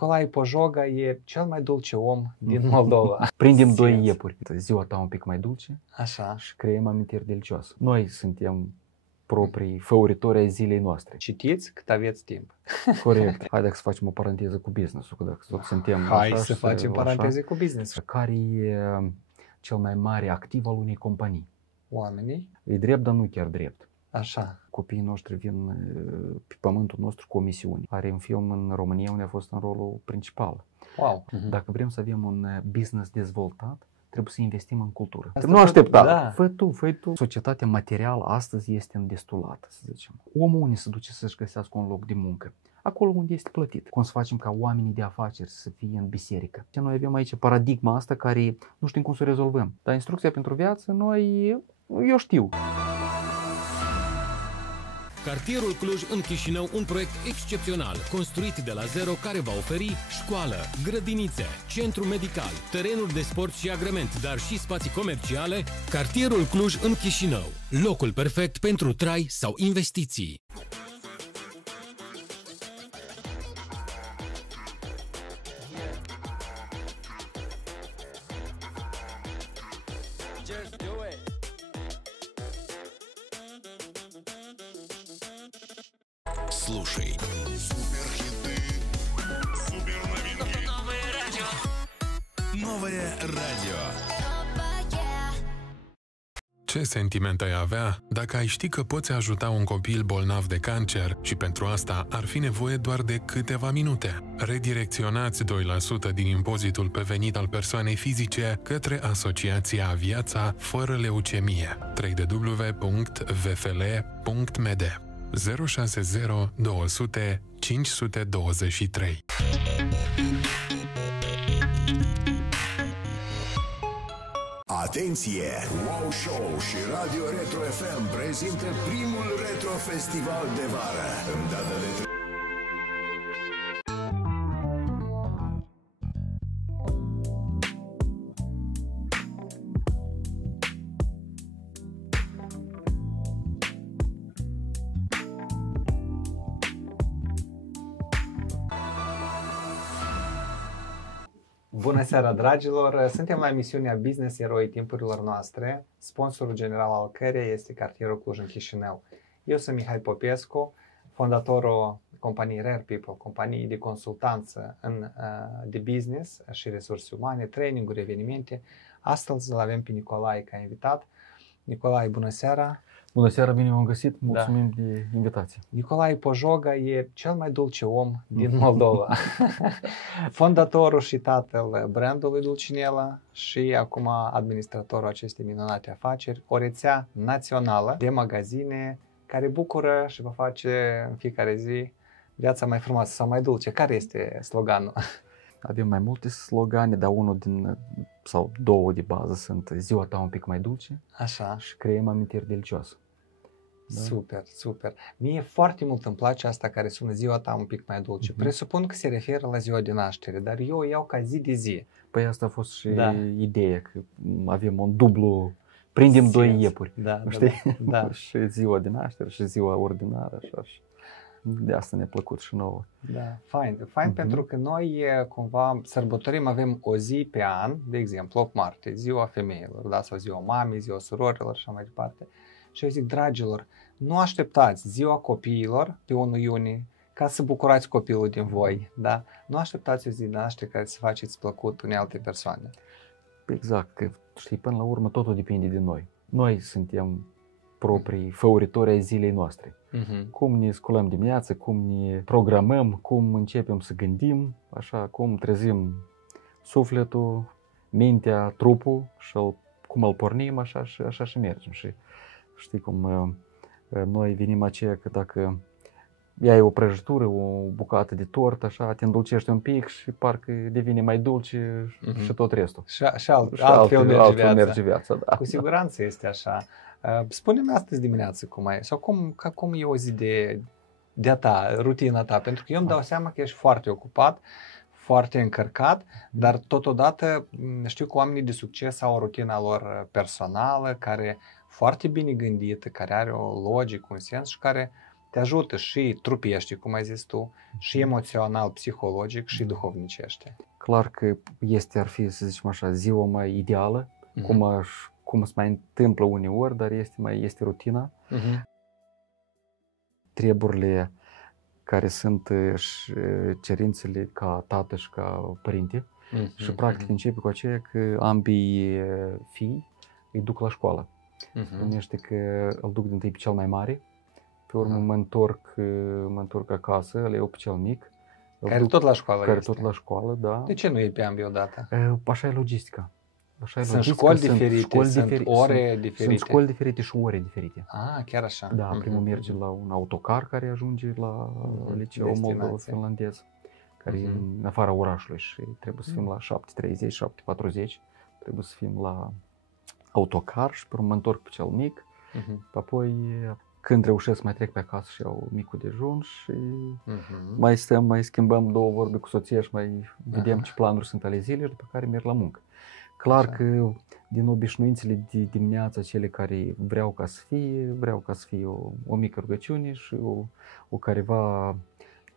Nicolae Pojoga e cel mai dulce om din Moldova. Prindem doi iepuri. Ziua ta un pic mai dulce Așa. și creăm amintiri delicioase. Noi suntem proprii făuritori ai zilei noastre. Citiți cât aveți timp. Corect. Hai să facem o paranteză cu business-ul, că dacă tot suntem Hai așa, să facem paranteze cu business. Care e cel mai mare activ al unei companii? Oamenii. E drept, dar nu chiar drept. Așa. Copiii noștri vin pe pământul nostru cu o misiune. Are un film în România unde a fost în rolul principal. Wow. Dacă vrem să avem un business dezvoltat, trebuie să investim în cultură. Asta Nu aștepta. Da. Fă tu. Societatea materială astăzi este îndestulată, să zicem. Omul unde se duce să-și găsească un loc de muncă? Acolo unde este plătit. Cum să facem ca oamenii de afaceri să fie în biserică? Noi avem aici paradigma asta care nu știm cum să o rezolvăm. Dar instrucția pentru viață, eu știu. Cartierul Cluj în Chișinău, un proiect excepțional, construit de la zero, care va oferi școală, grădinițe, centru medical, terenuri de sport și agrement, dar și spații comerciale. Cartierul Cluj în Chișinău, locul perfect pentru trai sau investiții. Слушай. Суперхиты. Супер новинки. Новое радио. Новое радио. Ce sentiment ai avea dacă ai ști că poți ajuta un copil bolnav de cancer și pentru asta ar fi nevoie doar de câteva minute? Redirecționați 2% din impozitul pe venit al persoanei fizice către Asociația Viața Fără Leucemie. www.vfl.md 060 200 523. Atenție! Wow Show și Radio Retro FM prezintă primul Retro Festival de vară. În data de Bună seara, dragilor! Suntem la emisiunea Business Eroi Timpurilor Noastre, sponsorul general al căreia este Cartierul Cluj în Chișinău. Eu sunt Mihai Popescu, fondatorul companiei Rare People, companii de consultanță de business și resurse umane, training-uri, evenimente. Astăzi îl avem pe Nicolae ca invitat. Nicolae, bună seara! Bună seara, bine v-am găsit, mulțumim de invitație. Nicolae Pojoga e cel mai dulce om din Moldova. Fondatorul și tatăl brandului Dulcinella și acum administratorul acestei minunate afaceri, o rețea națională de magazine care bucură și vă face în fiecare zi viața mai frumoasă sau mai dulce. Care este sloganul? Avem mai multe slogane, dar unul sau două de bază sunt ziua ta un pic mai dulce. Așa. Și creăm amintiri delicioase. Da? Super, super. Mie foarte mult îmi place asta care sună ziua ta un pic mai dulce. Presupun că se referă la ziua de naștere, dar eu o iau ca zi de zi. Păi asta a fost și ideea, că avem un dublu, prindem doi iepuri, știi? Da. Și ziua de naștere și ziua ordinară, așa. Și de asta ne-a plăcut și nouă. Da, fain pentru că noi cumva sărbătorim, avem o zi pe an, de exemplu 8 martie, ziua femeilor, da? Sau ziua mamei, ziua surorilor și așa mai departe. Și eu zic, dragilor, nu așteptați ziua copiilor pe 1 iunie ca să bucurați copilul din voi, da? Nu așteptați o zi de naștere care să faceți plăcut unei alte persoane. Exact, că știi, până la urmă totul depinde de noi. Noi suntem proprii făuritori ai zilei noastre. Cum ne sculăm dimineața, cum ne programăm, cum începem să gândim, așa, cum trezim sufletul, mintea, trupul și cum îl pornim, așa și mergem. Și știi cum noi venim aceea că dacă iai o prăjitură, o bucată de tort, așa, te îndulcești un pic și parcă devine mai dulce și tot restul. Și altfel merge viața. Da. Cu siguranță este așa. Spune-mi astăzi dimineață cum ai, sau cum e o zi de-a ta, rutina ta, pentru că eu îmi dau seama că ești foarte ocupat, foarte încărcat, dar totodată știu că oamenii de succes au o rutina lor personală, care foarte bine gândită, care are o logică, un sens și care te ajută și trupiește, cum ai zis tu, și emoțional, psihologic și duhovnicește. Clar că ar fi, să zicem așa, ziua mai ideală, cum se mai întâmplă uneori, dar este rutina. Treburile care sunt și cerințele ca tată și ca părinte. Și practic începe cu aceea că ambii fii îi duc la școală. Spunește că îl duc dintâi pe cel mai mare, pe urmă mă întorc acasă, le iau pe cel mic. Care tot la școală Care este. tot la școală, da. De ce nu e pe ambii odată? Așa e logistica. Sunt școli diferite, sunt ore diferite. Sunt școli diferite și ore diferite. Ah, chiar așa. Da, primul merge la un autocar care ajunge la liceul moldovo-finlandez, care e în afara orașului și trebuie să fim la 7:30, 7:40, trebuie să fim la autocar și pe urmă mă întorc pe cel mic, apoi când reușesc mai trec pe acasă și iau micul dejun și mai stăm, mai schimbăm două vorbe cu soția și mai vedem ce planuri sunt ale zilei și după care merg la muncă. Clar că din obișnuințele de dimineața, cele care vreau ca să fie o mică rugăciune și o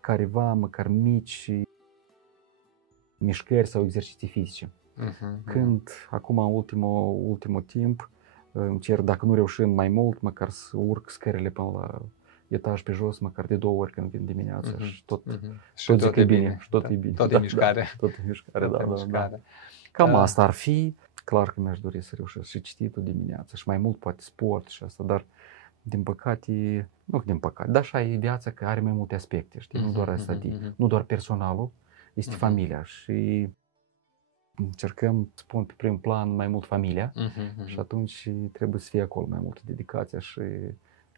careva măcar mici mișcări sau exerciții fizice. Când acum în ultimul timp îmi cer, dacă nu reușim mai mult, măcar să urc scările până la etaj pe jos, măcar de 2 ori când vin dimineața și tot zic că e bine. Și tot e bine. Tot e mișcare. Tot e mișcare, da. Cam asta ar fi. Clar că mi-aș dori să reușesc și cititul dimineața și mai mult poate sport și asta, dar dar așa e viața că are mai multe aspecte, știi? Nu doar asta, nu doar personalul, este familia și încercăm să pun pe prim plan mai mult familia și atunci trebuie să fie acolo mai multă dedicație și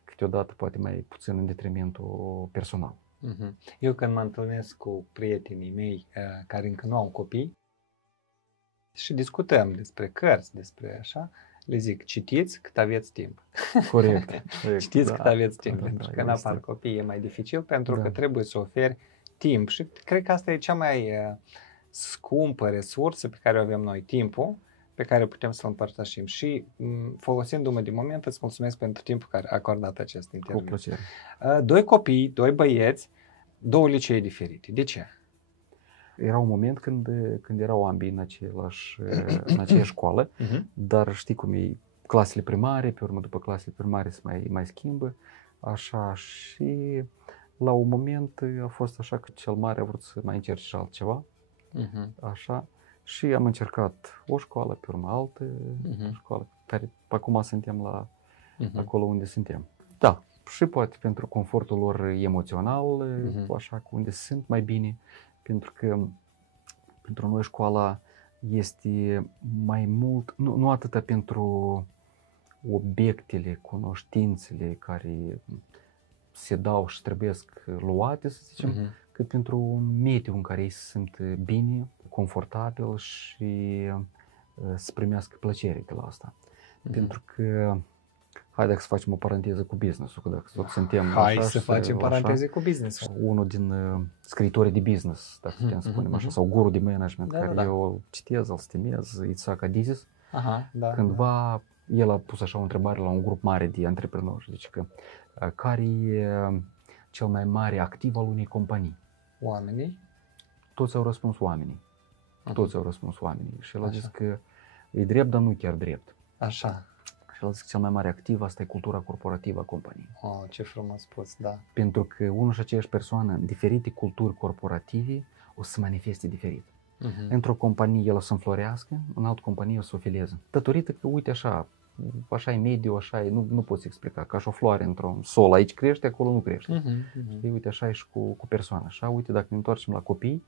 câteodată poate mai puțin în detrimentul personal. Eu când mă întâlnesc cu prietenii mei care încă nu au copii și discutăm despre cărți, despre așa, le zic, citiți cât aveți timp. Corect. Citiți cât aveți timp, pentru că când apar copii e mai dificil, pentru că trebuie să oferi timp și cred că asta e cea mai scumpă resursă pe care o avem noi, timpul, pe care putem să-l împărtășim. Și folosindu-mă de moment, îți mulțumesc pentru timpul care a acordat acest interviu. Cu plăcere. 2 copii, 2 băieți, 2 licee diferite. De ce? Era un moment când erau ambii în aceeași școală, dar știi cum e, clasele primare, pe urmă după clasele primare se mai schimbă, așa, și la un moment a fost așa că cel mare a vrut să mai încerce și altceva, așa, și am încercat o școală, pe urmă altă școală, care acum suntem acolo unde suntem. Da, și poate pentru confortul lor emoțional, așa, unde se simt mai bine, pentru că pentru noi școala este mai mult, nu atât pentru obiectele, cunoștințele care se dau și trebuie luate, să zicem, cât pentru un mediu în care ei se simt bine, confortabil și să primească plăcere de la asta. Pentru că haideți să facem o paranteză cu business-ul, că dacă tot suntem Hai să facem paranteze cu business-ul. Unul din scriitorii de business, dacă putem să spunem așa, sau guru de management, care eu îl citez, îl stimez, Itzhak Adizes, cândva el a pus așa o întrebare la un grup mare de antreprenori, zice că care e cel mai mare activ al unei companii? Oamenii? Toți au răspuns oamenii. Toți au răspuns oamenii. Și el a zis că e drept, dar nu chiar drept. Așa. Și el a zis că cel mai mare activ, asta e cultura corporativă a companiei. Oh, ce frumos spus, da. Pentru că unul și aceeași persoană în diferite culturi corporative o să se manifeste diferit. Într-o companie el o să înflorească, în altă companie o să o fileze. Datorită că, uite așa e mediu, așa e, nu poți explica, ca și o floare într-un sol, aici crește, acolo nu crește. Știi, uite, așa e și cu persoana. Așa, uite, dacă ne întoarcem la copii,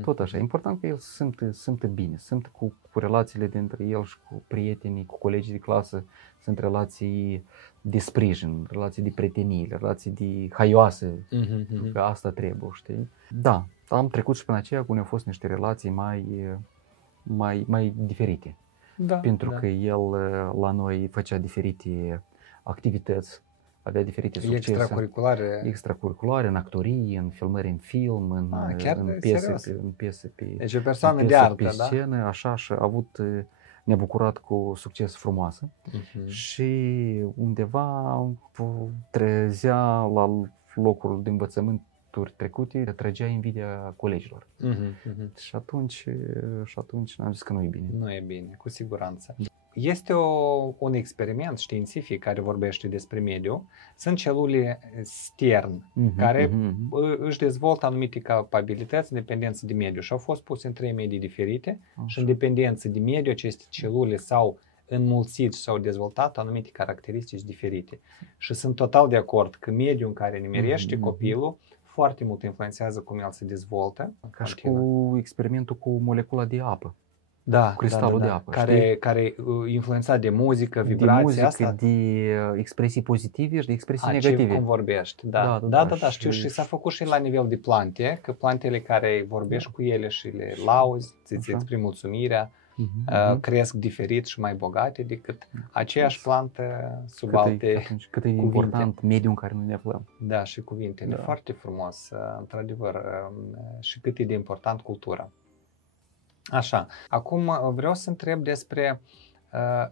tot așa. E important că el se simte bine, simte cu relațiile dintre el și cu prietenii, cu colegii de clasă, sunt relații de sprijin, relații de prietenie, relații de haioase, că asta trebuie, știi? Da, am trecut și până aceea unde au fost niște relații mai diferite. Pentru că el la noi făcea diferite activități, avea diferite succese. Extracurriculare, în actorie, în filmări în film, în piese pe deci o persoană de artă, pe scenă, da? Așa, și ne-a bucurat cu succes frumoasă. Și undeva trezea la locuri de învățământuri trecute, atragea invidia colegilor. Și atunci am zis că nu e bine. Nu e bine, cu siguranță. Este un experiment științific care vorbește despre mediu. Sunt celule Stern care își dezvoltă anumite capabilități în dependență de mediu și au fost puse în 3 medii diferite și în dependență de mediu aceste celule s-au înmulțit și s-au dezvoltat anumite caracteristici diferite. Și sunt total de acord că mediul în care nimerește copilul foarte mult influențează cum el se dezvoltă. Ca și cu experimentul cu molecula de apă. Da, cristalul de apă, care influențat de muzică, vibrație, asta. De expresii pozitive și de expresii negative. Cum vorbești, da, știu și s-a făcut și la nivel de plante, că plantele care vorbești cu ele și le lauzi, îți exprimi mulțumirea, cresc diferit și mai bogate decât aceeași plantă sub alte cât e important mediul în care noi ne aflăm. Da, și cuvintele. Foarte frumos, într-adevăr, și cât e de important cultura. Așa, acum vreau să întreb despre,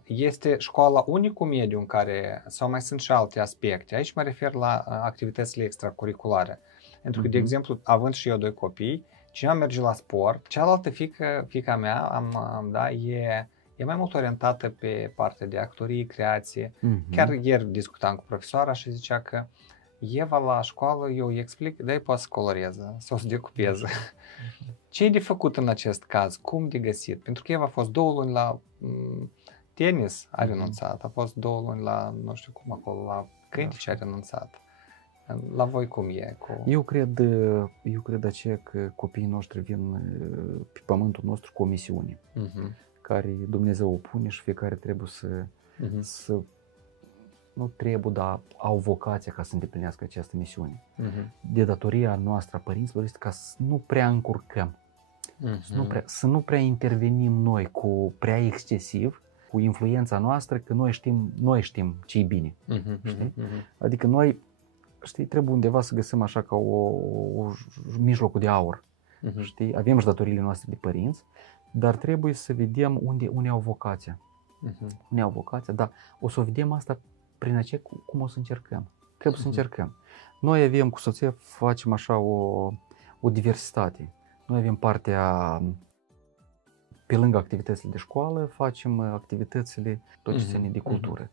este școala unicul mediu în care, sau mai sunt și alte aspecte? Aici mă refer la activitățile extracurriculare. Pentru că, de exemplu, având și eu 2 copii, cineva merge la sport, cealaltă fiica mea, e mai mult orientată pe partea de actorie, creație. Chiar ieri discutam cu profesoara și zicea că Eva la școală, eu îi explic, da, poate să coloreze, să o decupeze. Ce e de făcut în acest caz? Cum de găsit? Pentru că Eva a fost 2 luni la tenis, a renunțat. A fost 2 luni la, nu știu cum acolo, la cântece a renunțat. La voi cum e? Eu cred aceea că copiii noștri vin pe pământul nostru cu o misiune, care Dumnezeu o pune și fiecare trebuie să nu trebuie, dar au vocația ca să îndeplinească această misiune. De datoria noastră a părinților este ca să nu prea încurcăm, să nu prea intervenim noi cu prea excesiv, cu influența noastră, că noi știm ce e bine. Adică noi, trebuie undeva să găsim așa ca o mijlocul de aur. Avem și datoriile noastre de părinți, dar trebuie să vedem unde au vocația. Unde au vocația, dar o să o vedem asta prin aceea cum o să încercăm. Trebuie să încercăm. Noi avem, cu soția, facem așa o diversitate. Noi avem partea, pe lângă activitățile de școală, facem activitățile tot ce ține de cultură.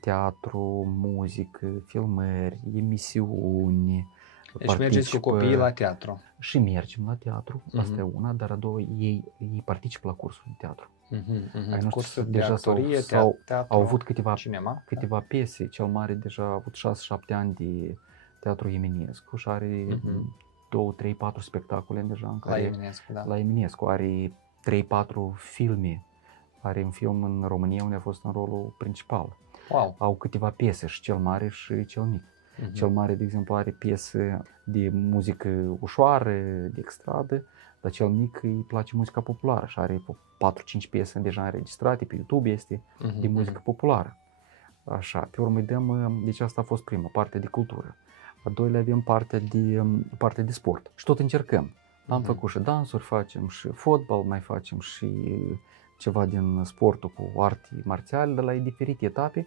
Teatru, muzică, filmări, emisiuni. Deci mergeți cu copiii la teatru. Și mergem la teatru, asta e una, dar a doua, ei participă la cursul de teatru. Cursul de actorie, teatru, au avut cinema, câteva piese. Cel mare deja a avut 6-7 ani de teatru Eminescu și are 2, 3, 4 spectacole deja în care, la Eminescu. Are 3-4 filme. Are un film în România unde a fost în rolul principal. Wow. Au câteva piese, și cel mare și cel mic. Cel mare, de exemplu, are piese de muzică ușoară, de extradă, dar cel mic îi place muzica populară și are 4-5 piese deja înregistrate pe YouTube, este de muzică populară. Așa, pe urmă îi dăm, deci asta a fost prima, parte de cultură. A doilea avem parte de sport și tot încercăm. Am făcut și dansuri, facem și fotbal, mai facem și ceva din sportul cu arte marțiale, dar la diferite etape.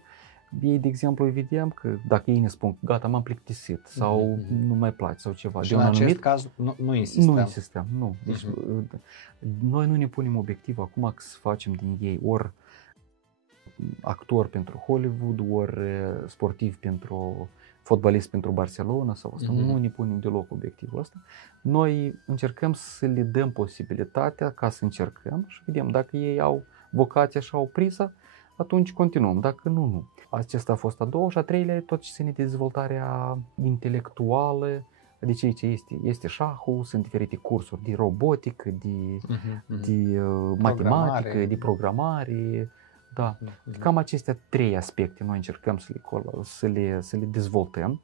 Ei, de exemplu, vedem că dacă ei ne spun gata, m-am plictisit sau nu mai place sau ceva. Și în acest caz nu insistăm. Nu insistăm, nu. Deci, noi nu ne punem obiectiv acum să facem din ei ori actor pentru Hollywood, ori sportiv pentru fotbalist pentru Barcelona sau asta. Nu ne punem deloc obiectivul ăsta. Noi încercăm să le dăm posibilitatea ca să încercăm și vedem dacă ei au vocația și au prisa, atunci continuăm, dacă nu. Acesta a fost a doua și a treilea e tot ce ține de dezvoltarea intelectuală, adică ce este șahul, sunt diferite cursuri de robotică, de matematică, de programare. Da. Cam acestea 3 aspecte noi încercăm să le dezvoltăm,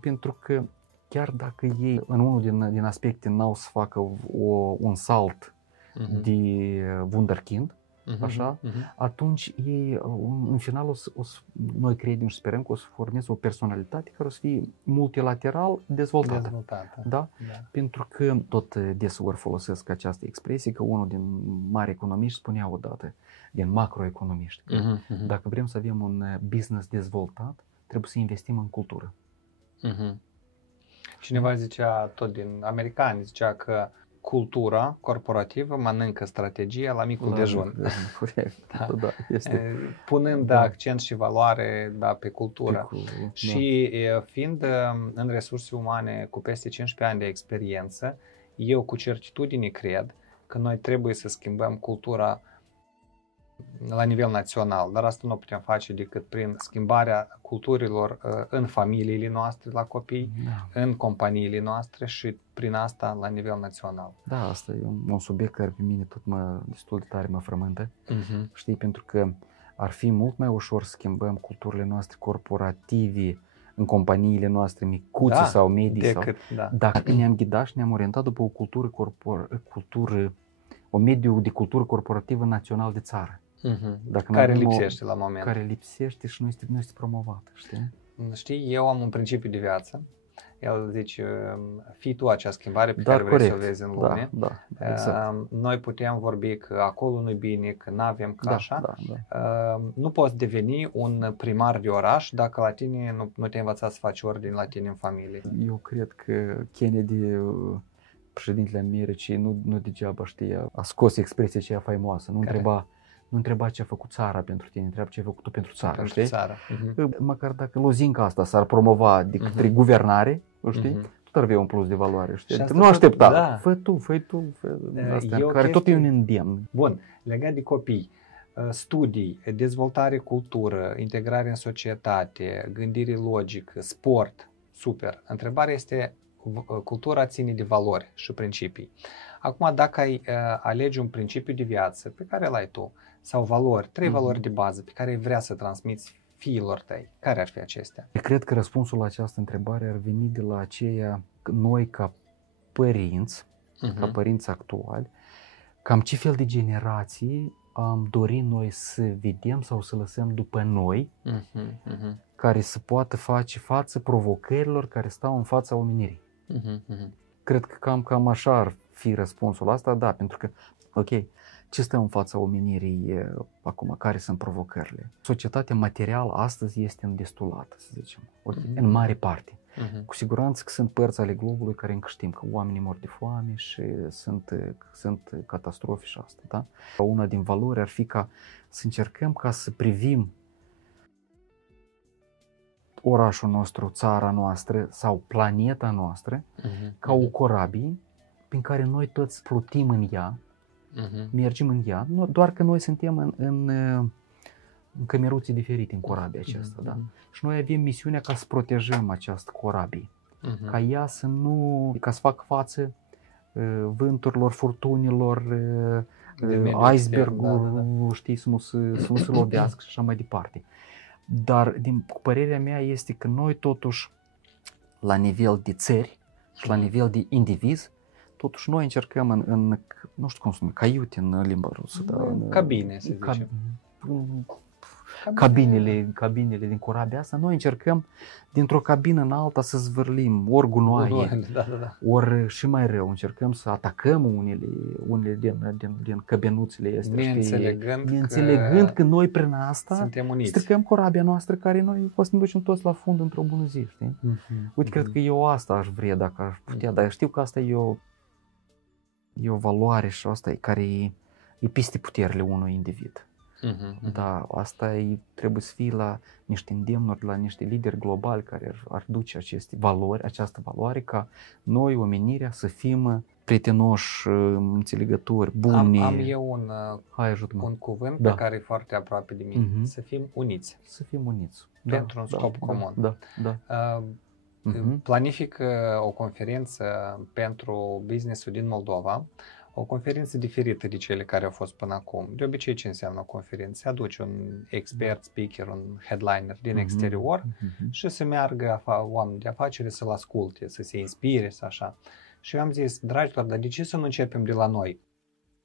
pentru că chiar dacă ei în unul din aspecte n-au să facă un salt de wunderkind, așa, atunci ei, în final, noi credem și sperăm că o să formeze o personalitate care o să fie multilateral dezvoltată. Da? Pentru că tot desori folosesc această expresie, că unul din mari economiști spunea odată, din macroeconomiști, că dacă vrem să avem un business dezvoltat, trebuie să investim în cultură. Cineva zicea, tot din americani, zicea că cultura corporativă mănâncă strategia la micul dejun. Corect. Da, este. Punând accent și valoare pe cultură. Și fiind în resurse umane cu peste 15 ani de experiență, eu cu certitudine cred că noi trebuie să schimbăm cultura la nivel național, dar asta nu putem face decât prin schimbarea culturilor în familiile noastre la copii, în companiile noastre și prin asta la nivel național. Da, asta e un subiect care pe mine tot destul de tare mă frământă, știi, pentru că ar fi mult mai ușor să schimbăm culturile noastre corporative în companiile noastre micuțe sau medii, dacă ne-am ghidat și ne-am orientat după o cultură, o mediu de cultură corporativă național de țară. Care lipsește la moment. Care lipsește și nu este promovată, știi? Știi, eu am un principiu de viață. El zice, fii tu acea schimbare pe care vrei să o vezi în lume. Exact. Noi putem vorbi că acolo nu-i bine, că n-avem, că așa. Nu poți deveni un primar de oraș dacă la tine nu te-ai învățat să faci ordine la tine în familie. Eu cred că Kennedy, președintele Americii, nu degeaba a scos expresia aceea faimoasă. Nu întreba ce a făcut țara pentru tine, întreba ce ai făcut tu pentru țară, știi? Măcar dacă lozinca asta s-ar promova de către guvernare, știi? Tot ar avea un plus de valoare, știi? Nu aștepta. Fă tu. Care tot e un îndemn. Bun, legat de copii, studii, dezvoltare, cultură, integrare în societate, gândire logică, sport, super. Întrebarea este, cultura ține de valori și principii. Acum, dacă ai alege un principiu de viață pe care l-ai tu, sau valori, 3 valori de bază pe care ai vrea să transmiți fiilor tăi, care ar fi acestea? Cred că răspunsul la această întrebare ar veni de la aceea, noi ca părinți, actuali, cam ce fel de generații am dorit noi să vedem sau să lăsăm după noi, care să poată face față provocărilor care stau în fața omenirii. Cred că cam așa ar fi răspunsul ăsta, da, pentru că, ce stă în fața omenirii acum, care sunt provocările? Societatea materială astăzi este îndestulată, să zicem, în mare parte. Cu siguranță că sunt părți ale globului care încă știm că oamenii mor de foame și sunt catastrofe și asta, da? Una din valori ar fi ca să încercăm ca să privim orașul nostru, țara noastră sau planeta noastră ca o corabie prin care noi toți plutim în ea, mergem în ea, doar că noi suntem în cămeruțe diferite în corabia aceasta, da? Și noi avem misiunea ca să protejăm această corabie, ca ea ca să facă față vânturilor, furtunilor, iceberg-ul, știi, să nu se lovească și așa mai departe. Dar, cu părerea mea, este că noi totuși, la nivel de țări și la nivel de indivizi, totuși noi încercăm nu știu cum să numim, caiute în limba rusă. Cabine, să zicem. Cabinele din corabia asta, noi încercăm dintr-o cabină în alta să zvârlim ori gunoaie, ori și mai rău, încercăm să atacăm unele din cabinuțele astea, neînțelegând că noi prin asta stricăm corabia noastră care noi o să ne ducem toți la fund într-o bună zi, știi? Uite, cred că eu asta aș vrea dacă aș putea, dar știu că asta e o valoare și asta care e peste puterile unui individ. Da, asta trebuie să fie la niște îndemnuri, la niște lideri globali care ar duce această valoare ca noi, omenirea, să fim prietenoși, înțelegători, buni. Am eu un cuvânt pe care e foarte aproape de mine. Să fim uniți. Să fim uniți. Pentru un scop comun. Planific o conferință pentru business-ul din Moldova, o conferință diferită de cele care au fost până acum. De obicei, ce înseamnă o conferință? Se aduce un expert, speaker, un headliner din exterior și să meargă oameni de afaceri să-l asculte, să se inspire, să așa. Și eu am zis, dragilor, dar de ce să nu începem de la noi?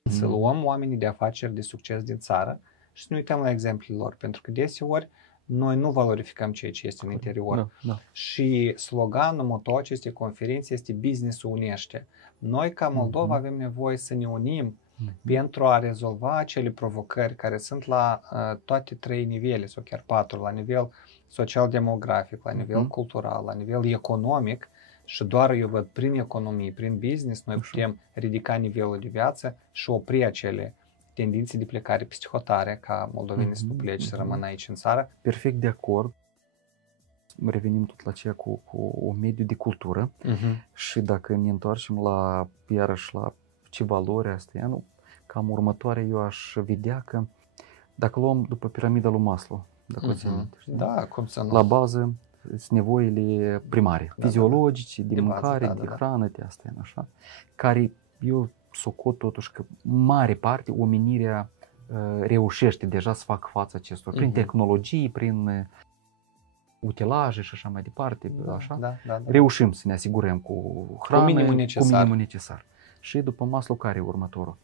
Să luăm oamenii de afaceri de succes din țară și să ne uităm la exemplele lor, pentru că deseori noi nu valorificăm ceea ce este în interior. Și sloganul, moto acestei conferințe este Business-ul unește. Noi, ca Moldova, avem nevoie să ne unim pentru a rezolva acele provocări care sunt la toate 3 nivele, sau chiar 4, la nivel social-demografic, la nivel cultural, la nivel economic Și doar eu văd prin economie, prin business, noi putem ridica nivelul de viață și opri acele tendințe de plecare psihotare, ca moldovenii să nu plece, să rămână aici în țară. Perfect de acord. Revenim tot la aceea cu un mediu de cultură și dacă ne întoarcem iarăși la ce valori astea, nu? Cam următoare eu aș vedea că dacă luăm după piramida lui Maslow, dacă o țin minte, da, cum să nu? La bază sunt nevoile primare, fiziologice, de mâncare, de hrană, de astea, așa, care eu socot totuși că mare parte omenirea reușește deja să facă față acestor, prin tehnologii, prin utilaje și așa mai departe, așa, reușim să ne asigurăm cu hrană, cu minimul necesar. Și după Maslow care e următorul?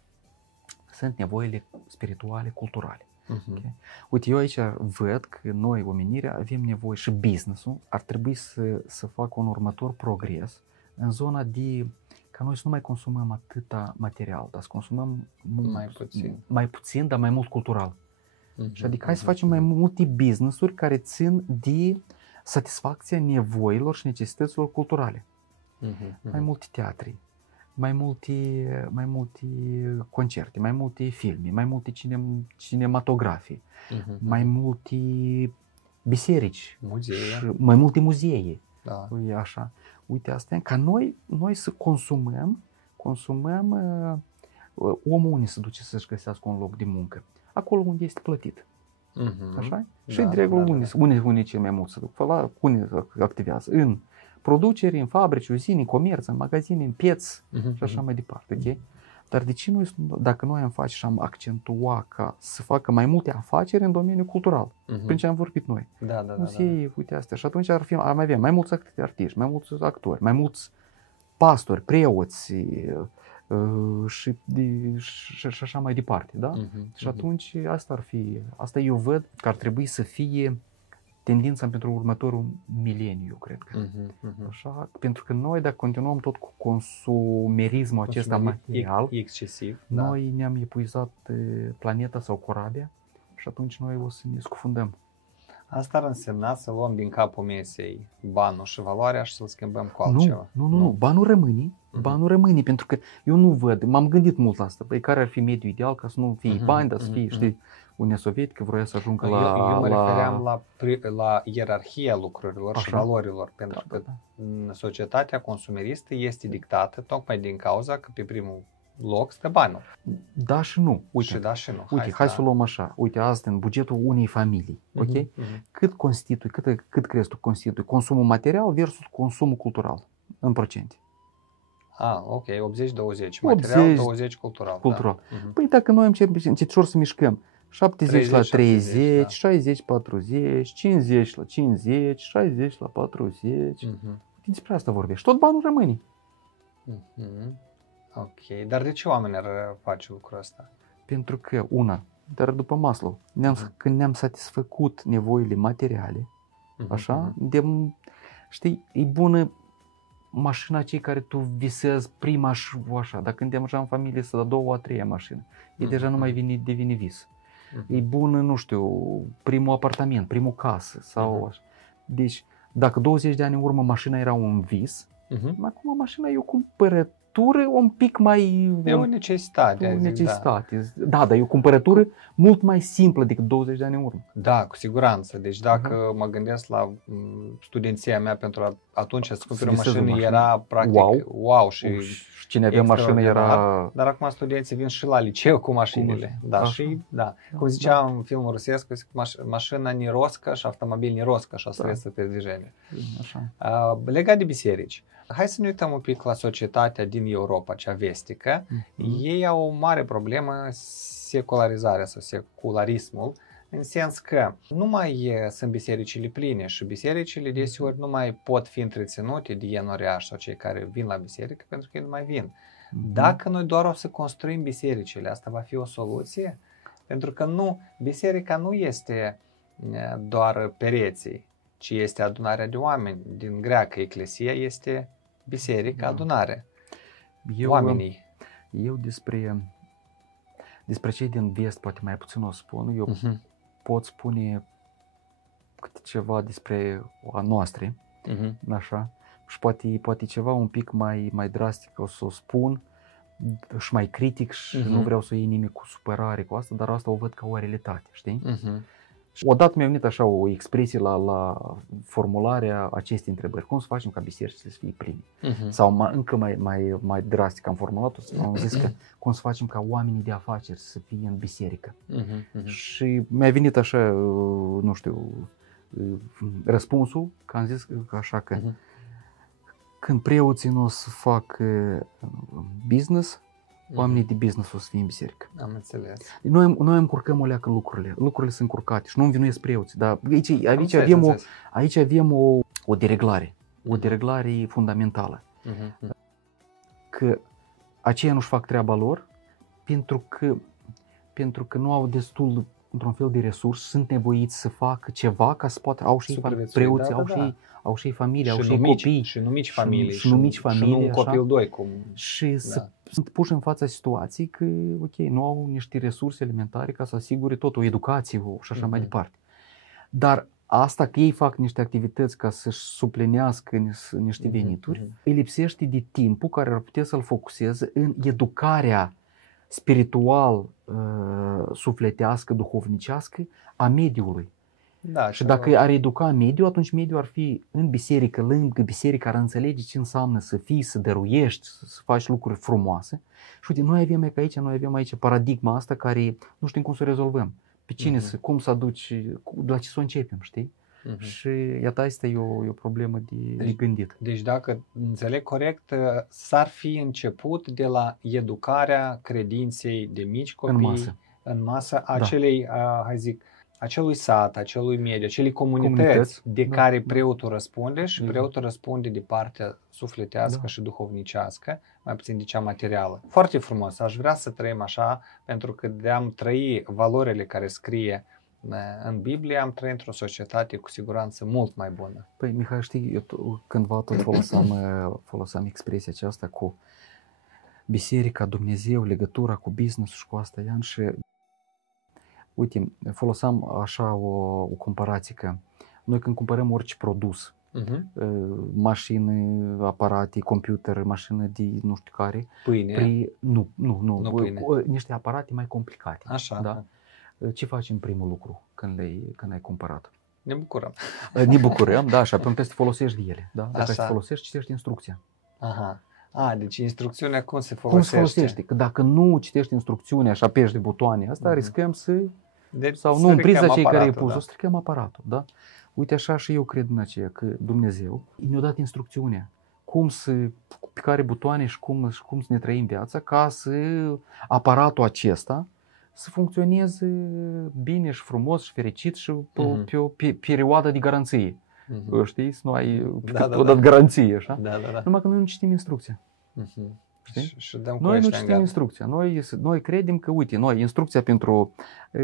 Sunt nevoile spirituale, culturale. Okay? Uite, eu aici văd că noi, omenirea, avem nevoie și business-ul ar trebui să facă un următor progres în zona de ca noi să nu mai consumăm atâta material, dar să consumăm mai puțin, dar mai mult cultural. Și adică hai să facem mai multe business-uri care țin de satisfacția nevoilor și necesităților culturale. Mai multe teatri, mai multe concerte, mai multe filme, mai multe cinematografii, mai multe biserici, mai multe muzee. Da. Așa. Uite asta, ca noi să consumăm, omul unde se duce să-și găsească un loc de muncă, acolo unde este plătit. Așa? Și de regulă unde cel mai mult se duc, unde activează? În produceri, în fabrici, uzini, în comerț, în magazine, în pieț și așa mai departe. Okay? Dar de ce dacă noi am face și am accentua ca să facă mai multe afaceri în domeniul cultural, prin ce am vorbit noi? Muzei, uite astea. Și atunci am avea mai mulți artiști, mai mulți actori, mai mulți pastori, preoți și așa mai departe. Da? Și atunci asta eu văd că ar trebui să fie tendința pentru următorul mileniu, eu cred că. Așa, pentru că noi, dacă continuăm tot cu consumerismul acesta material, excesiv, noi ne-am epuizat planeta sau corabia și atunci noi o să ne scufundăm. Asta ar însemna să luăm din capul mesei banul și valoarea și să-l schimbăm cu altceva. Nu. Banul rămâne, pentru că eu nu văd, m-am gândit mult la asta, care ar fi mediul ideal ca să nu fie bani, dar să fie, știi, Uniunea Sovietică vroia să ajungă eu mă refeream la ierarhia lucrurilor și valorilor, pentru că societatea consumeristă este dictată tocmai din cauza că pe primul loc stă banul. Da și nu. Uite, hai să o luăm așa. Uite, asta în bugetul unei familii, ok? Cât crezi tu constituie consumul material versus consumul cultural în procente? Ok, 80-20. Material, 20 cultural. Da. Păi dacă noi încetșor să mișcăm 70 la 30, 60 40, 50 la 50, 60 la 40. Despre asta vorbești. Tot banul rămâne. Ok, dar de ce oamenii ar face lucrul ăsta? Pentru că, dar după Maslow, când ne-am satisfăcut nevoile materiale, așa, știi, e bună mașina cei care tu visezi prima și așa, dar când te-am așa în familie să da 2, a 3-a mașină, e deja nu mai devine vis. E bună, nu știu, primul apartament, primul casă sau așa. Deci, dacă 20 de ani în urmă mașina era un vis, acum mașina e o cumpărătură un pic mai... E o necesitate. Da, dar e o cumpărătură mult mai simplă decât 20 de ani în urmă. Da, cu siguranță. Deci dacă mă gândesc la studenția mea pentru atunci să cumpăr o mașină era practic wow și cine avea mașină era... Dar acum studenții vin și la liceu cu mașinile. Cum zicea în filmul rusesc, mașina не роскошь, автомобиль не роскошь, а средство передвижения. Legat de biserici. Hai să ne uităm un pic la societatea din Europa, cea vestică. Ei au o mare problemă, secularizarea sau secularismul, în sens că nu mai sunt bisericile pline și bisericile deseori nu mai pot fi întreținute de enoriași sau cei care vin la biserică pentru că ei nu mai vin. Dacă noi doar o să construim bisericile, asta va fi o soluție? Pentru că biserica nu este doar pereții, ci este adunarea de oameni. Din greacă, eclesia este biserică, adunare. Oamenii. Eu despre cei din vest, poate mai puțin o spun, eu pot spune câte ceva despre a noastră, așa, și poate ceva un pic mai drastic, o să o spun, și mai critic și nu vreau să iei nimic cu supărare cu asta, dar asta o văd ca o realitate, știi? Și odată mi-a venit așa o expresie la formularea acestei întrebări. Cum să facem ca bisericile să fie pline? Sau încă mai drastic am formulat-o, am zis că cum să facem ca oamenii de afaceri să fie în biserică. Și mi-a venit așa, nu știu, răspunsul, că am zis așa că când preoții nu o să fac business, oamenii de business o să fie în biserică. Am înțeles. Noi încurcăm o leacă lucrurile. Lucrurile sunt încurcate și nu învinuiesc preoții. Dar aici avem o dereglare. O dereglare fundamentală. Că aceia nu-și fac treaba lor pentru că nu au destul, într-un fel, de resurse, sunt nevoiți să facă ceva ca să poată, au și preoții, au și familie, au și copii. Și nu mici familii. Și nu un copil doi. Și sunt puși în fața situației că, ok, nu au niște resurse elementare ca să asigure tot, o educație și așa mai departe. Dar asta că ei fac niște activități ca să-și suplinească niște venituri, îi lipsește de timpul care ar putea să-l focuseze în educarea spiritual, sufletească, duhovnicească a mediului. Da, și dacă ar educa mediul, atunci mediul ar fi în biserică, lângă biserică, ar înțelege ce înseamnă să fii, să dăruiești, să faci lucruri frumoase. Și uite, noi avem aici paradigma asta care nu știm cum să o rezolvăm. Pe cine cum să aduci, de la ce să o începem, știi? Și iată, asta e o problemă de gândit. Deci dacă înțeleg corect, s-ar fi început de la educarea credinței de mici copii în masă acelui sat, acelui mediu, acelei comunități de care preotul răspunde și preotul răspunde de partea sufletească și duhovnicească, mai puțin de cea materială. Foarte frumos, aș vrea să trăim așa, pentru că de-am trăi valorile care scrie în Biblie, am trăit într-o societate cu siguranță mult mai bună. Păi, Mihai, știi, eu cândva tot foloseam expresia aceasta cu biserica, Dumnezeu, legătura cu business și cu asta, Ian, și uite, foloseam așa o comparație că noi când cumpărăm orice produs, mașină, aparate, computer, mașină de nu știu care, pâine, niște aparate mai complicate. Așa. Da? Ce facem primul lucru când ai cumpărat? Ne bucurăm. Ne bucurăm, da, și apoi trebuie să folosești de ele. Da? Dacă să folosești, citești instrucția. Deci instrucțiunea cum se folosește. Cum se folosește? Că dacă nu citești instrucțiunea și apeși de butoane, asta riscăm să... sau nu împriza cei care îi pus, o stricăm aparatul. Da? Uite, așa și eu cred în aceea că Dumnezeu ne-a dat instrucțiunea. Pe care butoane și cum să ne trăim viața ca să aparatul acesta să funcționeze bine și frumos și fericit și pe o perioadă de garanție. Știi? Să nu ai dat garanție, așa? Numai că noi nu citim instrucția. Noi nu citim instrucția. Noi credem că, uite, instrucția pentru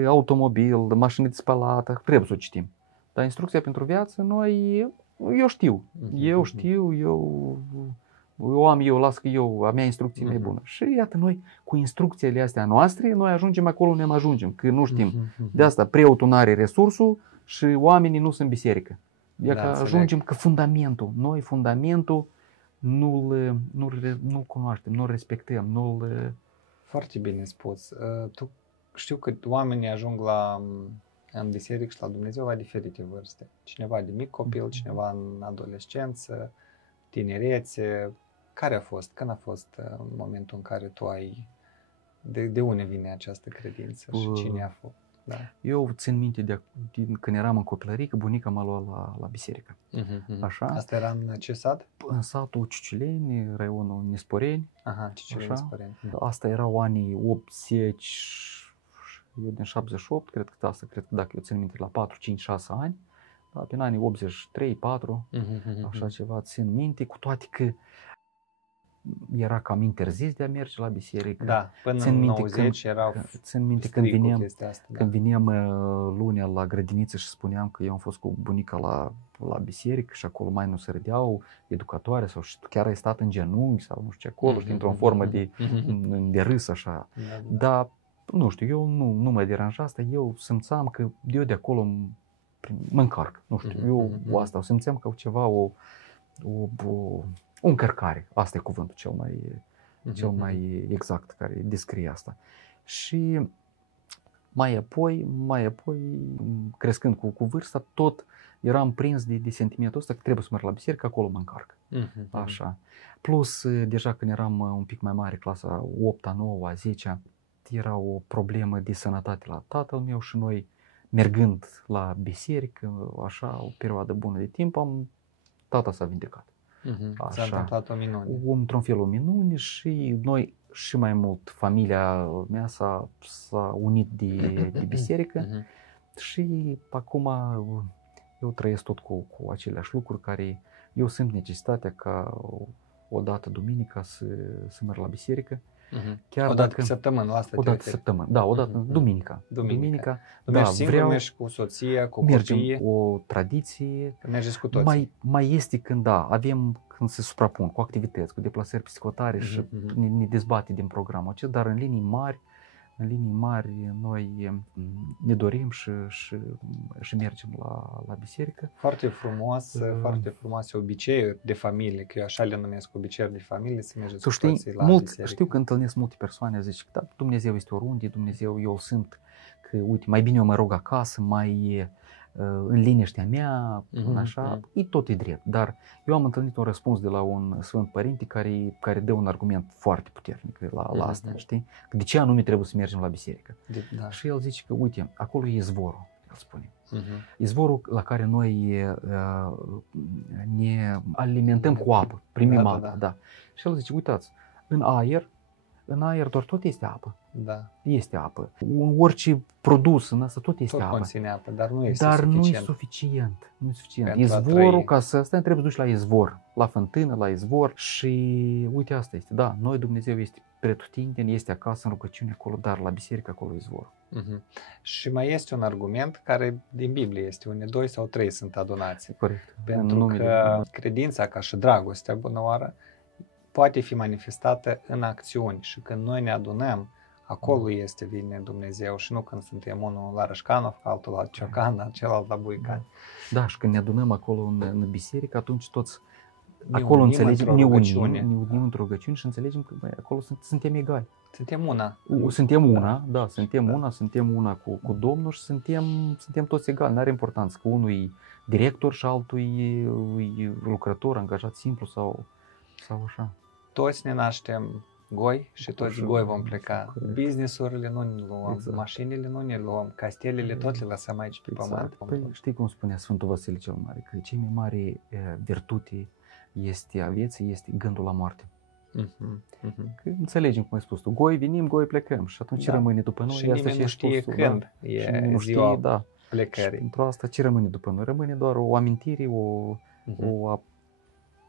automobil, mașină de spălat, trebuie să o citim. Dar instrucția pentru viață, eu știu. Las că a mea instrucție mai bună. Și iată, noi cu instrucțiile astea noastre, noi ajungem acolo unde ajungem, că nu știm. De asta preotul nu are resursul și oamenii nu sunt biserică. Că ajungem că fundamentul nu-l cunoaștem, nu-l respectăm, Foarte bine spus. Știu că oamenii ajung în biserică și la Dumnezeu la diferite vârste. Cineva de mic copil, cineva în adolescență, tinerețe. Când a fost momentul în care tu ai... De unde vine această credință și cine a fost? Da. Eu țin minte când eram în copilărie că bunica m-a luat la biserică. Așa? Asta era în ce sat? În satul Ciculeni, raionul Nisporeni. Ciculeni, Nisporeni. Asta erau anii 80, eu din 78, cred că dacă eu țin minte la 4, 5, 6 ani. Da, prin anii 83, 4, așa ceva țin minte, cu toate că era cam interzis de a merge la biserică. Da, până în 90 erau când veneam lunea la grădiniță și spuneam că eu am fost cu bunica la biserică și acolo mai nu se râdeau educatoare sau chiar ai stat în genunchi sau nu știu ce acolo, într-o formă de râs așa. Dar nu știu, eu nu mă deranja asta, eu simțeam că eu de acolo mă încarc, nu știu, eu asta simțeam ca ceva, o încărcare. Asta e cuvântul cel mai exact care descrie asta. Și mai apoi, crescând cu vârsta, tot eram prins de sentimentul ăsta că trebuie să merg la biserică, acolo mă încarc. Așa. Plus, deja când eram un pic mai mare, clasa 8-a, 9-a, 10-a, era o problemă de sănătate la tatăl meu și noi, mergând la biserică, așa, o perioadă bună de timp, tata s-a vindecat. S-a întâmplat o minune. Într-un fel o minune și noi, și mai mult, familia mea s-a unit de biserică și acum eu trăiesc tot cu aceleași lucruri care eu simt necesitatea ca o dată duminica să merg la biserică. Chiar o dată pe săptămână, asta o dată pe săptămână, da, o dată duminica. Mergi singur, mergi cu soția, cu copiii? Mergem, o tradiție. Mergeți cu toții? Mai este când când se suprapun cu activități, cu deplasări psihotare și ne dezbate din programul acesta, dar în linii mari noi ne dorim și mergem la biserică. Foarte frumos, foarte frumoase obiceiuri de familie, că eu așa le numesc obiceiuri de familie, să mergeți cu toții la biserică. Știu că întâlnesc multe persoane, zic că da, Dumnezeu este oriunde, Dumnezeu, eu simt că, uite, mai bine eu mă rog acasă, mai în liniștea mea, așa, tot e drept. Dar eu am întâlnit un răspuns de la un Sfânt Părinte care dă un argument foarte puternic la asta, știi? Că de ce anume trebuie să mergem la biserică? Și el zice că, uite, acolo e izvorul, el spune. Izvorul la care noi ne alimentăm cu apă, primim apă. Da. Și el zice, uitați, în aer doar tot este apă. Da. Este apă. Orice produs în asta tot este tot apă. Conține apă, dar nu este suficient. Nu e suficient. Izvorul, ca să stai, trebuie să duci la izvor, la fântână, la izvor și uite, asta este. Da, noi Dumnezeu este pretutindeni, este acasă în rugăciune acolo, dar la biserică acolo e izvorul. Și mai este un argument care din Biblie este, unde 2 sau 3 sunt adunați. Corect. Pentru că credința, ca și dragostea, bună oară, poate fi manifestată în acțiuni și când noi ne adunăm, acolo vine Dumnezeu și nu când suntem unul la Rășcanov, altul la Ciocan, celălalt la Buican. Da, și când ne adunăm acolo în biserică, atunci toți acolo înțelegem, ne unim într-o rugăciune și înțelegem că acolo suntem egali. Suntem una. Suntem una cu Domnul și suntem toți egali. Nu are importanță că unul e director și altul e lucrător, angajat simplu sau așa. Toți ne naștem goi și toți goi vom pleca. Business-urile nu ne luăm, mașinile nu ne luăm, castelele tot le lăsăm aici pe pământ. Păi, știi cum spunea Sfântul Vasile cel Mare, că cea mai mare virtute este a vieții, este gândul la moarte. Că înțelegem cum ai spus tu, goi venim, goi plecăm și atunci ce rămâne după noi? Și nimeni nu știe când e ziua plecării. Pentru asta ce rămâne după noi? Rămâne doar o amintire, o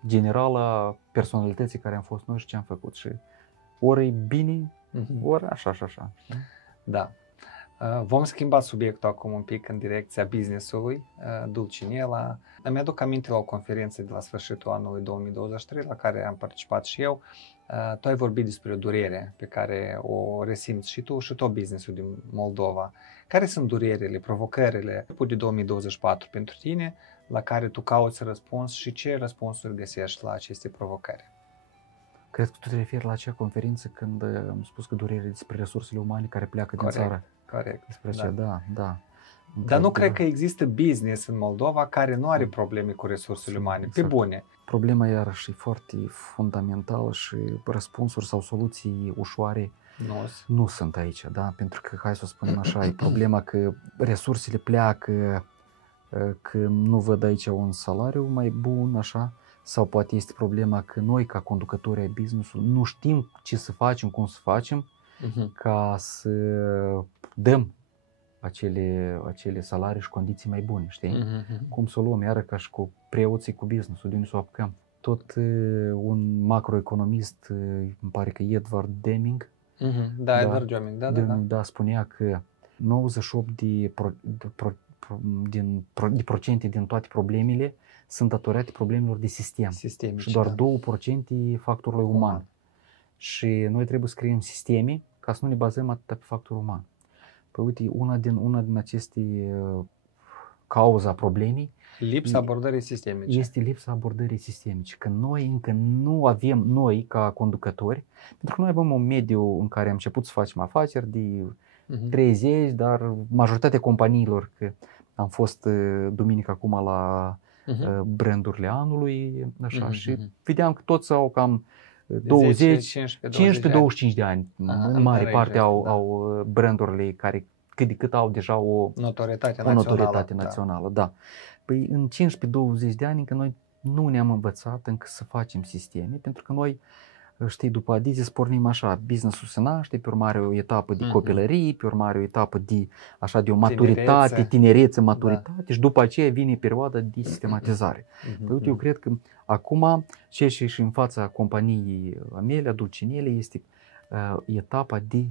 generală a personalității care am fost noi și ce am făcut. Și ori e bine, ori așa. Da. Vom schimba subiectul acum un pic în direcția business-ului, Dulcinella. Îmi aduc aminte la o conferință de la sfârșitul anului 2023 la care am participat și eu. Tu ai vorbit despre o durere pe care o resimți și tu și tot business-ul din Moldova. Care sunt durerile, provocările de 2024 pentru tine la care tu cauți răspuns și ce răspunsuri găsești la aceste provocări? Cred că tu te referi la acea conferință când am spus că durerile despre resursele umane care pleacă din țară. Corect. Despre aceea, da. Dar nu cred că există business în Moldova care nu are probleme cu resursele umane, pe bune. Problema iarăși e foarte fundamentală și răspunsuri sau soluții ușoare nu sunt aici, da? Pentru că, hai să o spunem așa, e problema că resursele pleacă, că nu văd aici un salariu mai bun, așa, sau poate este problema că noi, ca conducători ai business-ului, nu știm ce să facem, cum să facem, ca să dăm acele salarii și condiții mai bune, știi? Cum să o luăm, iară ca și cu preoții, cu business-ul, de unde să o apucăm. Tot un macroeconomist, îmi pare că Edward Deming, Edward Deming, spunea că 98% de procente din toate problemele sunt datorate problemelor de sistem. Și doar 2% factorului uman. Și noi trebuie să creăm sisteme ca să nu ne bazăm atât pe factorul uman. Păi uite, una din aceste cauza problemei. Lipsa abordării sistemice. Este lipsa abordării sistemice. Că noi încă nu avem, noi ca conducători, pentru că noi avem un mediu în care am început să facem afaceri de 30, dar majoritatea companiilor, că am fost duminică acum la brandurile anului, așa, și vedeam că toți au cam 20, 15-25 de ani. În mare parte au brandurile care cât de cât au deja o notorietate națională. Da. Păi în 15-20 de ani încă noi nu ne-am învățat încă să facem sisteme, pentru că noi, știi, după Adizis pornim așa, business-ul se naște, pe urmare o etapă de copilărie, pe urmare o etapă de o maturitate, tinerețe, maturitate și după aceea vine perioada de sistematizare. Păi uite, eu cred că acum, ceea ce și în fața companiei mele, a Dulcinele, este etapa de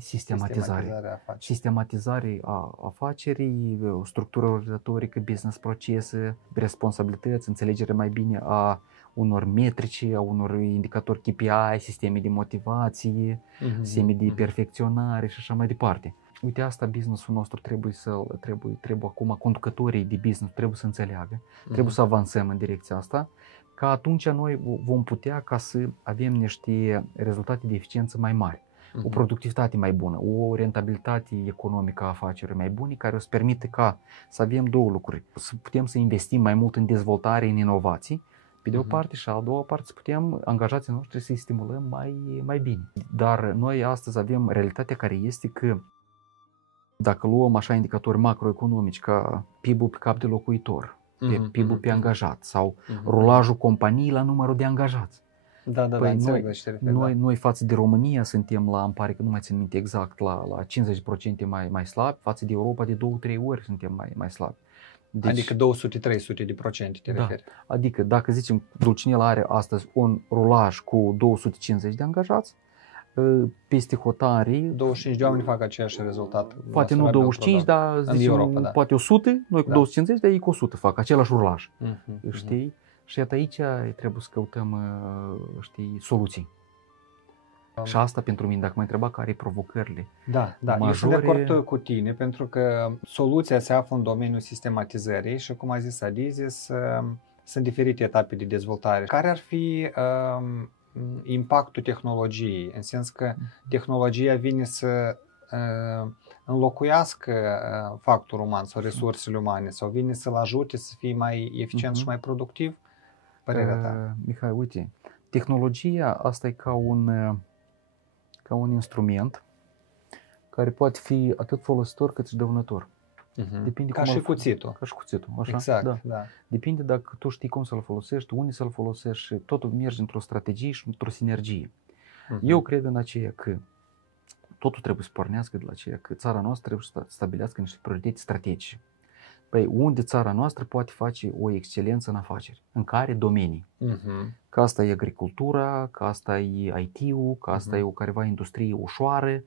sistematizare a afacerii, structură organizatorică, business procese, responsabilități, înțelegere mai bine a unor metrici, a unor indicatori KPI, sisteme de motivație, sisteme de perfecționare și așa mai departe. Uite, asta business-ul nostru trebuie acum, conducătorii de business trebuie să înțeleagă, trebuie să avansăm în direcția asta, că atunci noi vom putea ca să avem niște rezultate de eficiență mai mari. O productivitate mai bună, o rentabilitate economică a afacerii mai bune, care o să permite ca să avem două lucruri. Să putem să investim mai mult în dezvoltare, în inovații, pe de o parte, și a doua parte să putem angajații noștri să-i stimulăm mai bine. Dar noi astăzi avem realitatea care este că dacă luăm așa indicatori macroeconomici ca PIB-ul pe cap de locuitor, PIB-ul pe angajat sau rulajul companiei la numărul de angajați. Păi noi față de România suntem la, îmi pare că nu mai țin minte exact, la 50% mai slabi, față de Europa de 2-3 ori suntem mai slabi. Deci, adică 200-300% te referi. Adică dacă zicem Dulcinela are astăzi un rulaj cu 250 de angajați, peste hotare 25 de oameni fac aceeași rezultat. Poate nu 25, dar zicem, Europa, poate 100, noi cu 250, dar ei cu 100 fac același rulaj. Știi? Și iată aici trebuie să căutăm, știi, soluții. Și asta pentru mine, dacă mă întreba care e provocările majore... Eu sunt de acord cu tine, pentru că soluția se află în domeniul sistematizării și, cum a zis Adizis, sunt diferite etape de dezvoltare. Care ar fi impactul tehnologiei? În sens că tehnologia vine să înlocuiască factorul uman sau resursele umane sau vine să-l ajute să fie mai eficient și mai productiv? Părerea ta. Mihai, uite, tehnologia asta e ca un instrument care poate fi atât folositor cât și dăunător. Depinde ca și cuțitul. Ca și cuțitul, așa? Exact, da. Depinde dacă tu știi cum să-l folosești, unde să-l folosești și totul merge într-o strategie și într-o sinergie. Eu cred în aceea că totul trebuie să pornească de la aceea că țara noastră trebuie să stabilească niște priorități strategice. Păi unde țara noastră poate face o excelență în afaceri? În care domenii? Că asta e agricultura, că asta e IT-ul, că asta e o careva industrie ușoară,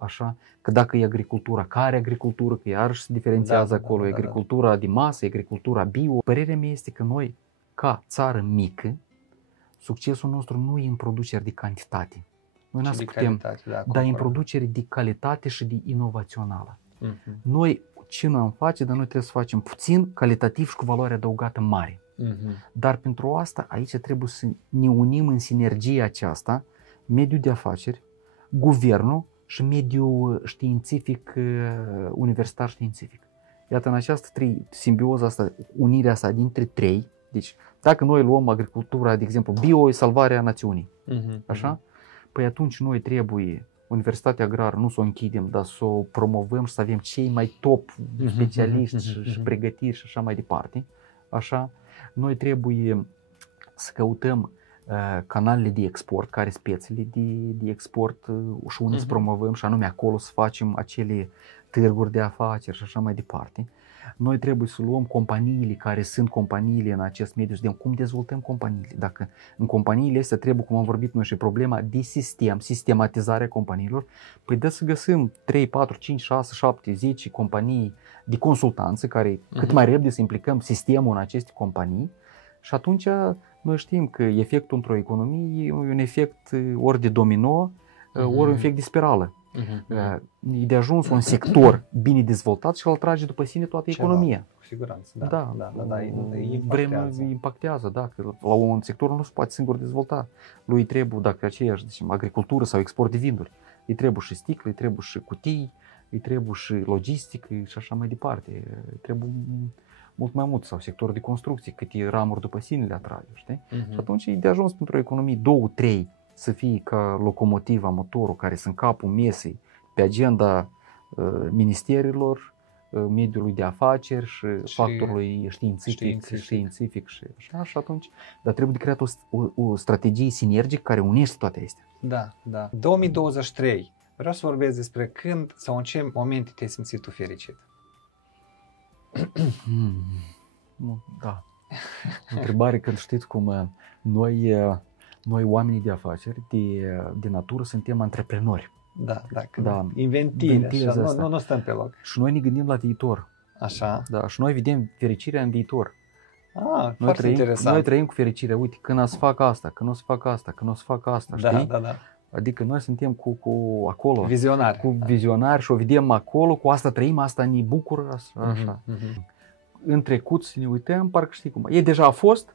așa. Că dacă e agricultura, care agricultură? Că iarăși se diferențiază acolo, agricultura de masă, agricultura bio. Părerea mea este că noi, ca țară mică, succesul nostru nu e în producere de cantitate. Noi n-am să putem, dar în producere de calitate și de inovațională. Noi ce n-am face, dar noi trebuie să facem puțin, calitativ și cu valoare adăugată mare. Dar pentru asta aici trebuie să ne unim în sinergia aceasta, mediul de afaceri, guvernul și mediul științific, universitar științific. Iată, în această simbioză asta, unirea asta dintre trei, deci dacă noi luăm agricultura, de exemplu, bio e salvarea națiunii, așa? Păi atunci noi trebuie Universitatea Agrară nu să o închidem, dar să o promovăm și să avem cei mai top specialiști și pregătiri și așa mai departe. Așa, noi trebuie să căutăm canalele de export, care sunt piețele de export și unde să promovăm și anume acolo să facem acele târguri de afaceri și așa mai departe. Noi trebuie să luăm companiile care sunt companiile în acest mediu, să vedem cum dezvoltăm companiile. Dacă în companiile astea trebuie, cum am vorbit noi, și problema de sistematizarea companiilor, păi dă să găsim 3, 4, 5, 6, 7, 10 companii de consultanță care cât mai repede să implicăm sistemul în aceste companii și atunci noi știm că efectul într-o economie e un efect ori de domino, ori un efect de spirală. E de ajuns un sector bine dezvoltat și îl trage după sine toată economia. Cu siguranță, Da. Vremea impactează. impactează, da, că la un sector nu se poate singur dezvolta. Lui trebuie, dacă aceeași, zicem, agricultură sau export de vinuri, îi trebuie și sticle, îi trebuie și cutii, îi trebuie și logistică și așa mai departe. Îi trebuie mult mai mult, sau sectorul de construcții, câte ramuri după sine le atrage, știi? Și atunci e de ajuns pentru o economie 2-3 să fie ca locomotiva, motorul care sunt capul mesei pe agenda ministerilor, mediului de afaceri și factorului științific și așa, și atunci, dar trebuie de creat o strategie sinergică care unește toate astea. Da. 2023. Vreau să vorbesc despre când sau în ce momente te-ai simțit tu fericit. Da. Întrebare, când știți cum noi oamenii de afaceri de natură suntem antreprenori. Da. Inventire, așa, nu stăm pe loc. Și noi ne gândim la viitor. Așa. Da, și noi vedem fericirea în viitor. Foarte interesant. Noi trăim cu fericire. Uite, când o să fac asta, când o să fac asta, când o să fac asta, știi? Da. Adică noi suntem cu acolo. Vizionari. Cu vizionari și o vedem acolo, cu asta trăim, asta ne bucură, așa. În trecut să ne uităm, parcă știi cum. Ei deja a fost,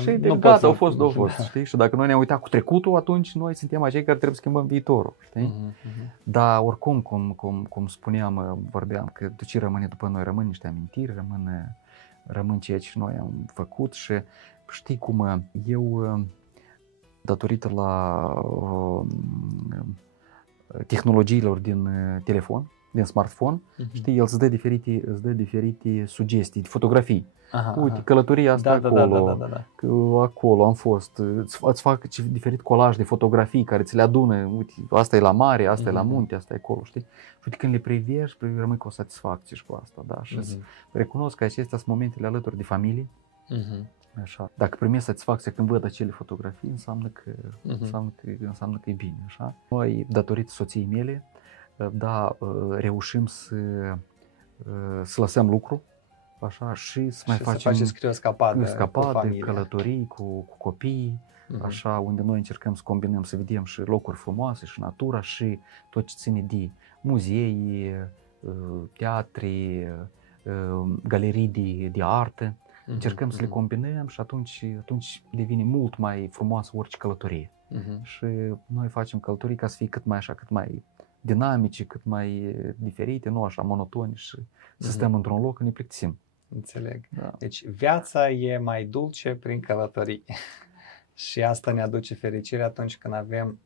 și gata, au fost, știi? Și dacă noi ne-am uitat cu trecutul, atunci noi suntem acei care trebuie să schimbăm viitorul, știi? Dar oricum, cum spuneam, vorbeam că ce rămâne după noi, rămân niște amintiri, rămân ceea ce noi am făcut și știi cum eu, datorită la tehnologiilor din telefon, din smartphone, știi, el îți dă diferite sugestii, fotografii. Uite, călătoria asta acolo, acolo am fost, îți fac diferit colaj de fotografii care ți le adună, uite, asta e la mare, asta e la munte, asta e acolo, știi? Și uite, când le privești, rămâi cu o satisfacție și cu asta, da? Și recunosc că acestea sunt momentele alături de familie. Așa. Dacă primesc satisfacție când văd acele fotografii, înseamnă că e bine, așa? Noi, datorită soției mele, reușim să lăsăm lucru, așa, și să mai facem escapade, călătorii cu copiii, așa, unde noi încercăm să combinăm, să vedem și locuri frumoase și natura și tot ce ține de muzei, teatre, galerii de artă. Încercăm să le combinăm și atunci devine mult mai frumoasă orice călătorie. Și noi facem călătorii ca să fie cât mai dinamice, cât mai diferite, nu așa monotone și să stăm într-un loc, ne plictisim. Înțeleg. Da. Deci viața e mai dulce prin călătorii și asta ne aduce fericire atunci când avem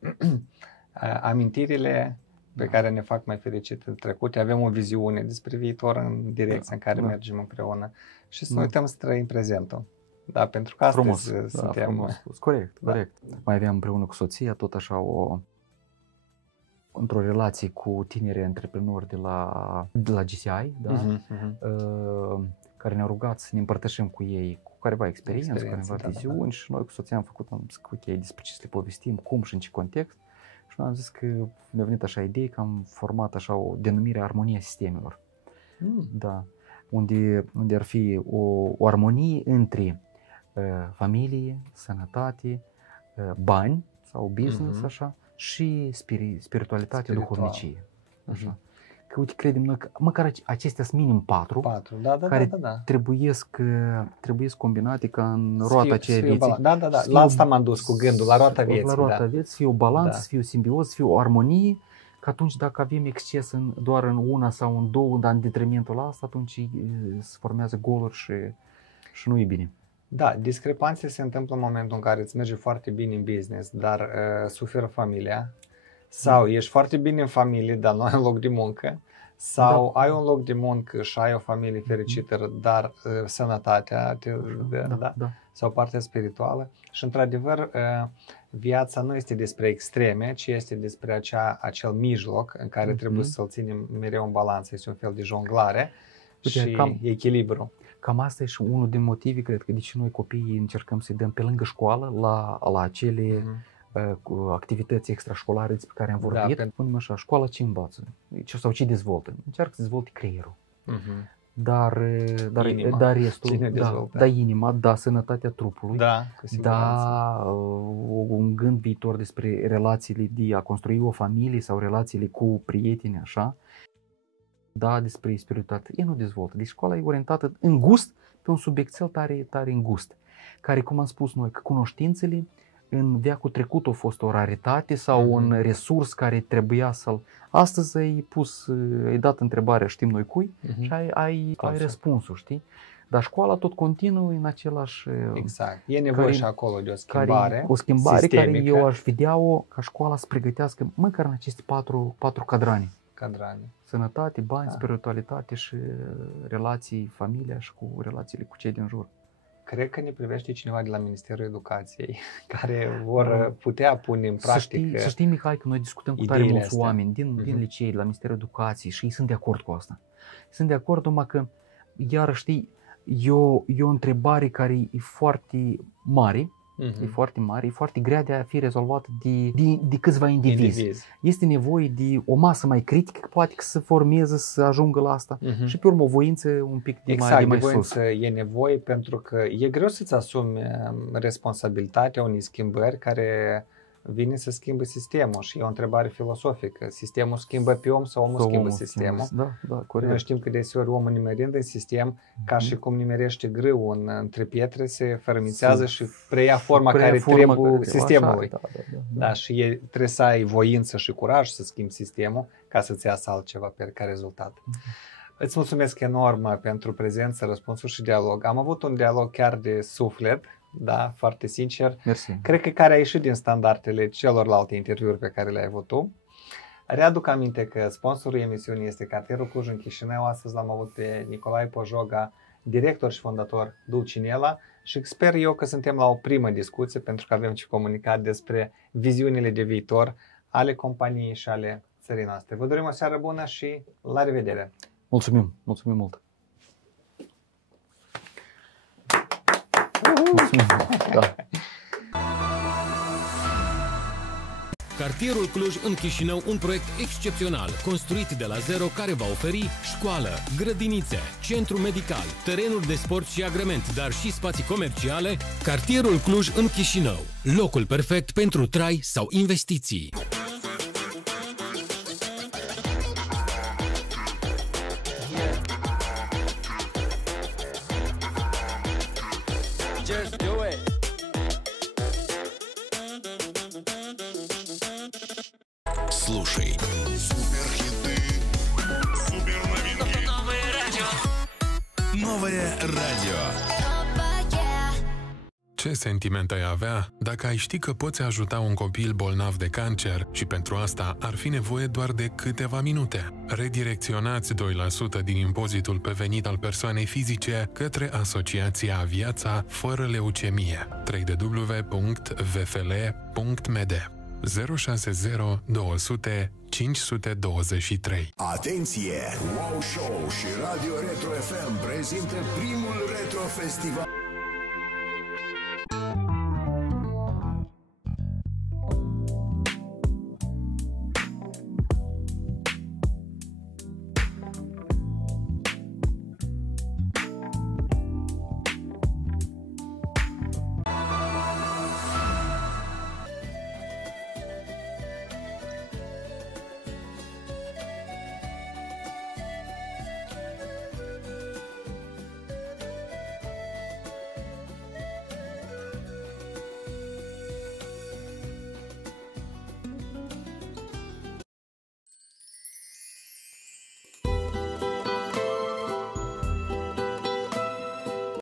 amintirile pe care ne fac mai fericit în trecut, avem o viziune despre viitor în direcția în care mergem împreună și să nu uităm să trăim prezentul. Da, pentru că astăzi suntem... Corect. Mai aveam împreună cu soția tot așa într-o relație cu tineri antreprenori de la GCI, care ne-au rugat să ne împărtășim cu ei cu careva experiență, cu careva viziuni și noi cu soția am făcut, am zis că ok, despre ce să le povestim, cum și în ce context. Și noi am zis că ne-a venit așa idee că am format așa o denumire Armonia Sistemelor. Da. Unde ar fi o armonie între familie, sănătate, bani sau business, așa, și spiritualitate, duhovnicie. Așa. Că uite, credem noi că măcar acestea sunt minim 4 care trebuie combinate ca în roata aceea vieții. La asta m-am dus cu gândul, la roata vieții. La roata vieții, să fie o balanță, să fie o simbioză, să fie o armonie, că atunci dacă avem exces doar în una sau în două, dar în detrimentul ăsta, atunci se formează goluri și nu e bine. Da, discrepanțe se întâmplă în momentul în care îți merge foarte bine în business, dar suferă familia, sau ești foarte bine în familie, dar nu ai un loc de muncă, sau ai un loc de muncă și ai o familie fericită, dar sănătatea sau partea spirituală. Și într-adevăr, viața nu este despre extreme, ci este despre acel mijloc în care trebuie să-l ținem mereu în balanță. Este un fel de jonglare și echilibru. Cam asta e și unul din motive, cred că de ce noi copiii încercăm să-i dăm pe lângă școală la acele activități extrașcolare despre care am vorbit. Spunem așa, școala ce învață? Sau ce dezvoltă? Încearcă să dezvolte creierul. dar restul, da, inima, da, sănătatea trupului, da, un gând viitor despre relațiile de a construi o familie sau relațiile cu prieteni, așa, da, despre spiritualitate. Ei nu dezvoltă. Deci școala e orientată în gust pe un subiectel tare, tare îngust, care, cum am spus noi, că cunoștințele în veacul trecut a fost o raritate sau un resurs care trebuia să-l... Astăzi ai dat întrebarea, știm noi cui, și ai răspunsul, știi? Dar școala tot continuă în același... Exact. E nevoie și acolo de o schimbare. O schimbare sistemică, care eu aș vedea-o ca școala să pregătească măcar în aceste patru cadrane. Sănătate, bani, spiritualitate și relații, familia și cu relațiile cu cei din jur. Cred că ne privește cineva de la Ministerul Educației care vor putea pune în practică. Să știi, Mihai, că noi discutăm cu tare mulți oameni din licei, la Ministerul Educației și ei sunt de acord cu asta. Sunt de acord, numai că, iar știi, e o întrebare care e foarte mare, e foarte mare, e foarte grea de a fi rezolvată de câțiva indivizi. Este nevoie de o masă mai critică, poate că să formeze, să ajungă la asta și pe urmă o voință un pic de mai sus. E nevoie pentru că e greu să-ți asumi responsabilitatea unei schimbări care vine să schimbe sistemul și e o întrebare filosofică. Sistemul schimbă pe om sau omul schimbă sistemul? Da, corect. Noi știm că deseori omul nimerind în sistem, ca și cum nimerește grâu între pietre, se fărâmițează și preia forma care trebuie sistemului. Da, și trebuie să ai voință și curaj să schimbi sistemul ca să-ți iasă altceva ca rezultat. Îți mulțumesc enorm pentru prezență, răspunsuri și dialog. Am avut un dialog chiar de suflet. Da, foarte sincer. Mersi. Cred că care a ieșit din standardele celorlalte interviuri pe care le-ai avut tu. Readuc aminte că sponsorul emisiunii este Cartierul Cluj în Chișinău. Astăzi l-am avut pe Nicolae Pojoga, director și fondator Dulcinella și sper eu că suntem la o primă discuție pentru că avem ce comunicat despre viziunile de viitor ale companiei și ale țării noastre. Vă dorim o seară bună și la revedere! Mulțumim mult! Da. Cartierul Cluj în Chișinău, un proiect excepțional, construit de la zero, care va oferi școală, grădinițe, centru medical, terenuri de sport și agrement, dar și spații comerciale. Cartierul Cluj în Chișinău, locul perfect pentru trai sau investiții. Слушай. Суперхиты. Суперновинки. Новое радио. Новое радио. Ce sentiment ai avea dacă ai ști că poți ajuta un copil bolnav de cancer și pentru asta ar fi nevoie doar de câteva minute? Redirecționați 2% din impozitul pe venit al persoanei fizice către Asociația Viața Fără Leucemie. www.vfle.md 060 200 523. Atenție! Wow Show și Radio Retro FM prezintă primul Retro Festival.